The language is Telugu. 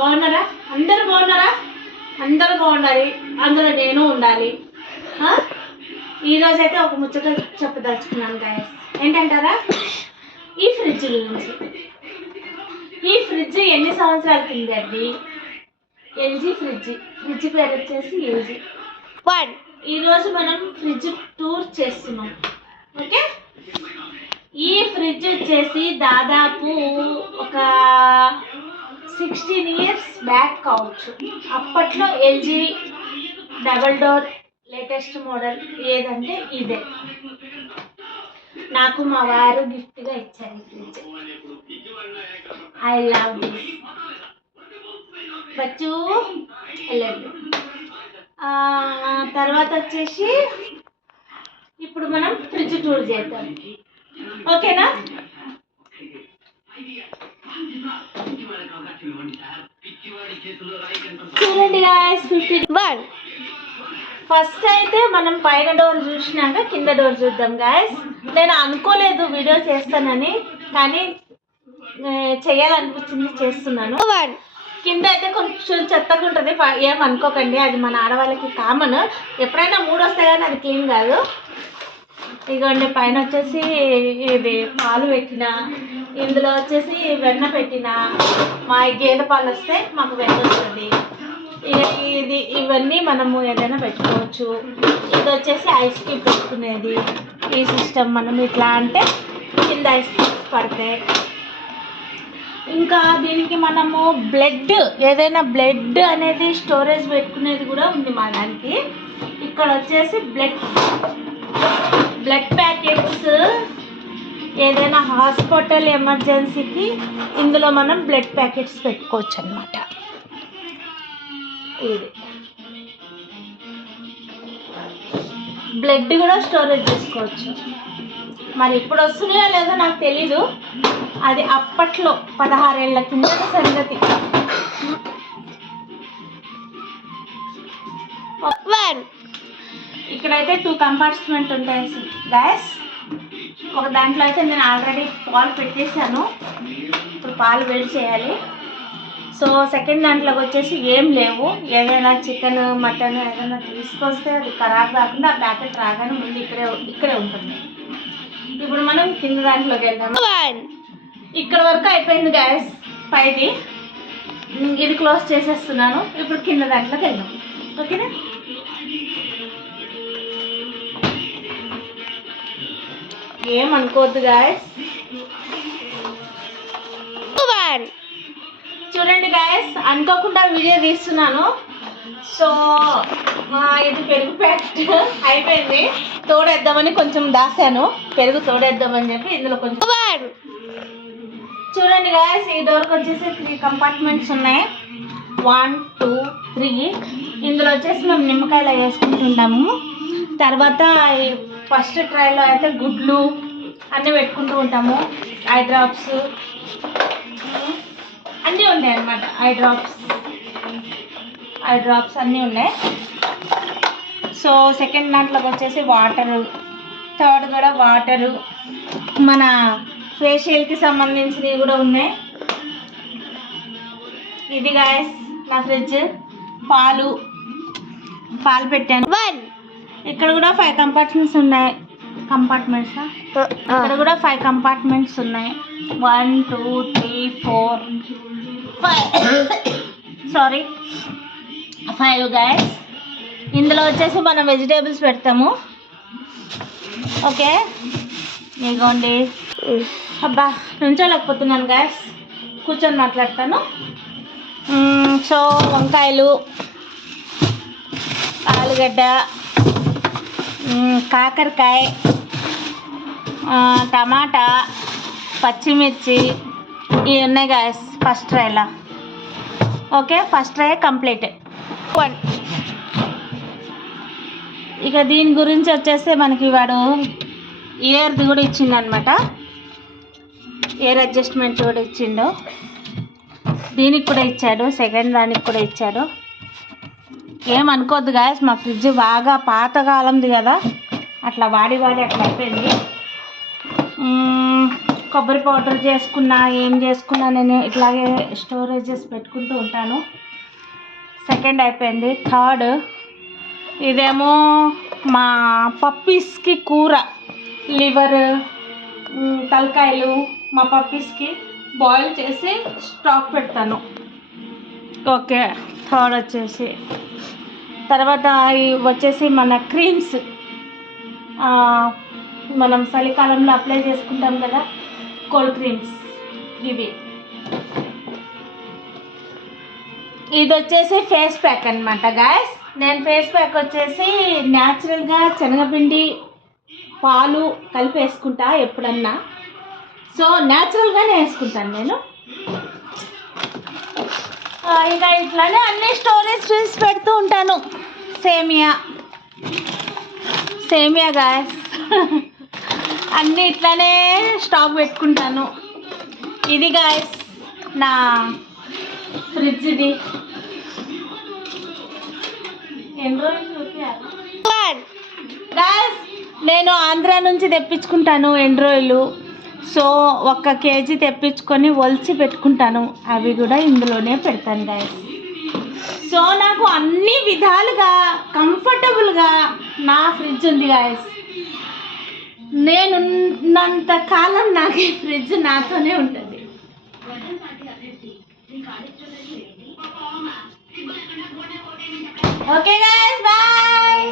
బాగున్నారా? అందరూ బాగున్నారా? అందరూ బాగుండాలి, అందులో నేను ఉండాలి. ఈరోజు అయితే ఒక ముచ్చట చెప్పదలుచుకున్నాను గాయస్. ఏంటంటారా? ఈ ఫ్రిడ్జ్ గురించి. ఈ ఫ్రిడ్జ్ ఎన్ని సంవత్సరాల కిందది? LG fridge. ఫ్రిడ్జ్ పేరు వచ్చేసి ఎల్జీ. ఈరోజు మనం ఫ్రిడ్జ్ టూర్ చేస్తున్నాం. ఓకే, ఈ ఫ్రిడ్జ్ వచ్చేసి దాదాపు ఒక 16 years బ్యాక్ కావచ్చు. అప్పట్లో LG double door latest model ఏదంటే ఇదే. నాకు మా వారు గిఫ్ట్గా ఇచ్చారు ఈ ఫ్రిడ్జ్. I love this. బచ్చు వెళ్ళండి. తర్వాత వచ్చేసి ఇప్పుడు మనం ఫ్రిడ్జ్ టూర్ చేద్దాం. ఓకేనా? చూడండి గాయ్స్, 51. ఫస్ట్ అయితే మనం పైన డోర్ చూసినాక కింద డోర్ చూద్దాం గాయ్స్. నేను అనుకోలేదు వీడియో చేస్తానని, కానీ చేయాలనిపించింది, చేస్తున్నాను. కింద అయితే కొంచెం చెత్తగా ఉంటుంది, ఏమనుకోకండి, అది మన ఆడవాళ్ళకి కామన్. ఎప్పుడైనా మూడు వస్తాయి కానీ అది క్లీన్ కాదు. ఇదిగోండి, పైన వచ్చేసి ఇది పాలు పెట్టిన, ఇందులో వచ్చేసి వెన్న పెట్టిన. మా గేదె పాలు వస్తే మాకు వెన్న వస్తుంది. ఇవన్నీ మనము ఏదైనా పెట్టుకోవచ్చు. ఇది వచ్చేసి ఐస్ క్యూబ్ పెట్టుకునేది. ఈ సిస్టమ్ మనం ఇట్లా అంటే కింద ఐస్ క్యూబ్స్ పడతాయి. ఇంకా దీనికి మనము బ్లడ్, ఏదైనా బ్లడ్ అనేది స్టోరేజ్ పెట్టుకునేది కూడా ఉంది మా దానికి. ఇక్కడ వచ్చేసి బ్లడ్ ప్యాకెట్స్, ఏదైనా హాస్పిటల్ ఎమర్జెన్సీకి ఇందులో మనం బ్లడ్ ప్యాకెట్స్ పెట్టుకోవచ్చు అన్నమాట. ఇది బ్లడ్ కూడా స్టోరేజ్ చేసుకోవచ్చు. మరి ఇప్పుడు వస్తున్నాయో లేదో నాకు తెలీదు, అది అప్పట్లో 16 ఏళ్ల కిందట సంగతి. ఇక్కడైతే 2 కంపార్ట్మెంట్ ఉంటాయి గ్యాస్. ఒక దాంట్లో అయితే నేను ఆల్రెడీ పాలు పెట్టేశాను, ఇప్పుడు పాలు వేడి చేయాలి. సో సెకండ్ దాంట్లోకి వచ్చేసి ఏం లేవు. ఏదైనా చికెన్ మటన్ ఏదైనా తీసుకొస్తే అది ఖరాబ్ కాకుండా ఆ ప్యాకెట్ రాగానే ముందు ఇక్కడే ఉంటుంది. ఇప్పుడు మనం కింద దాంట్లోకి వెళ్దాము. ఇక్కడ వరకు అయిపోయింది గ్యాస్ పైది, ఇది క్లోజ్ చేసేస్తున్నాను. ఇప్పుడు కింద దాంట్లోకి వెళ్దాం. ఓకేనా? ఏమనుకోవద్దు గాయస్. చూడండి గాయస్, అనుకోకుండా వీడియో తీస్తున్నాను. సో ఇది పెరుగు ప్యాకెట్ అయిపోయింది, తోడేద్దామని కొంచెం దాసాను. పెరుగు తోడేద్దామని చెప్పి ఇందులో కొంచెం. చూడండి గాయస్, ఈ డోర్కి వచ్చేసి 3 కంపార్ట్మెంట్స్ ఉన్నాయి. 1 2 3. ఇందులో వచ్చేసి మేము నిమ్మకాయలు వేసుకుంటుంటాము. తర్వాత ఫస్ట్ ట్రైలో అయితే గుడ్లు అన్నీ పెట్టుకుంటూ ఉంటాము. ఐ డ్రాప్స్ అన్నీ ఉన్నాయి అన్నమాట. ఐ డ్రాప్స్ అన్నీ ఉన్నాయి. సో సెకండ్ దాంట్లోకి వచ్చేసి వాటరు, థర్డ్ కూడా వాటరు, మన ఫేషియల్కి సంబంధించినవి కూడా ఉన్నాయి. ఇది గాయస్ నా ఫ్రిడ్జ్. పాలు పెట్టాను. ఇక్కడ కూడా 5 కంపార్ట్మెంట్స్ ఉన్నాయి. ఇక్కడ కూడా 5 కంపార్ట్మెంట్స్ ఉన్నాయి. 1 2 3 4 5 గాయస్. ఇందులో వచ్చేసి మనం వెజిటేబుల్స్ పెడతాము. ఓకే, ఇదిగోండి. అబ్బా, నుంచోలేకపోతున్నాను గాయస్, కూర్చొని మాట్లాడతాను. సో వంకాయలు, ఆలుగడ్డ, కాకరకాయ, టమాటా, పచ్చిమిర్చి ఇవి ఉన్నాయి గాయస్ ఫస్ట్ ట్రైలా. Okay, first try complete. ఇక దీని గురించి వచ్చేసి మనకి వాడు ఇయర్ది కూడా ఇచ్చిండనమాట. ఎయిర్ అడ్జస్ట్మెంట్ కూడా ఇచ్చిండు. దీనికి కూడా ఇచ్చాడు, సెకండ్ దానికి కూడా ఇచ్చాడు. ఏమనుకోద్దు గాయస్, మా ఫ్రిడ్జ్ బాగా పాతకాలంది కదా, అట్లా వాడి అట్లా అయిపోయింది. కొబ్బరి పౌడర్ చేసుకున్నా ఏం చేసుకున్నా నేను ఇట్లాగే స్టోరేజెస్ పెట్టుకుంటూ ఉంటాను. సెకండ్ అయిపోయింది. థర్డ్ ఇదేమో మా పప్పీస్కి కూర, లివర్, తలకాయలు మా పప్పీస్కి బాయిల్ చేసి స్టాక్ పెడతాను. ఓకే. థర్డ్ వచ్చేసి తర్వాత వచ్చేసి మన క్రీమ్స్, మనం చలికాలంలో అప్లై చేసుకుంటాం కదా కోల్డ్ క్రీమ్స్, ఇవి. ఇది వచ్చేసి ఫేస్ ప్యాక్ అనమాట గాయస్. నేను ఫేస్ ప్యాక్ వచ్చేసి న్యాచురల్గా శనగపిండి పాలు కలిపి వేసుకుంటా ఎప్పుడన్నా. సో న్యాచురల్గానే వేసుకుంటాను నేను. ఇంకా ఇట్లానే అన్ని స్టోరేజ్ చేసి పెడుతూ ఉంటాను. సేమియా గాయస్ అన్నీ ఇట్లానే స్టాక్ పెట్టుకుంటాను. ఇది గాయస్ నా ఫ్రిడ్జ్. ఇది ఎన్ని రోజులు చూపించాలి గాయస్, నేను ఆంధ్ర నుంచి తెప్పించుకుంటాను ఎండ్రాయిలు. సో 1 kg తెప్పించుకొని ఒలిచి పెట్టుకుంటాను. అవి కూడా ఇందులోనే పెడతాను గాయస్. సో నాకు అన్ని విధాలుగా కంఫర్టబుల్గా నా ఫ్రిడ్జ్ ఉంది గాయస్. నేనున్నంత కాలం నాకు ఈ ఫ్రిడ్జ్ నాతోనే ఉంటుంది. Okay guys, bye.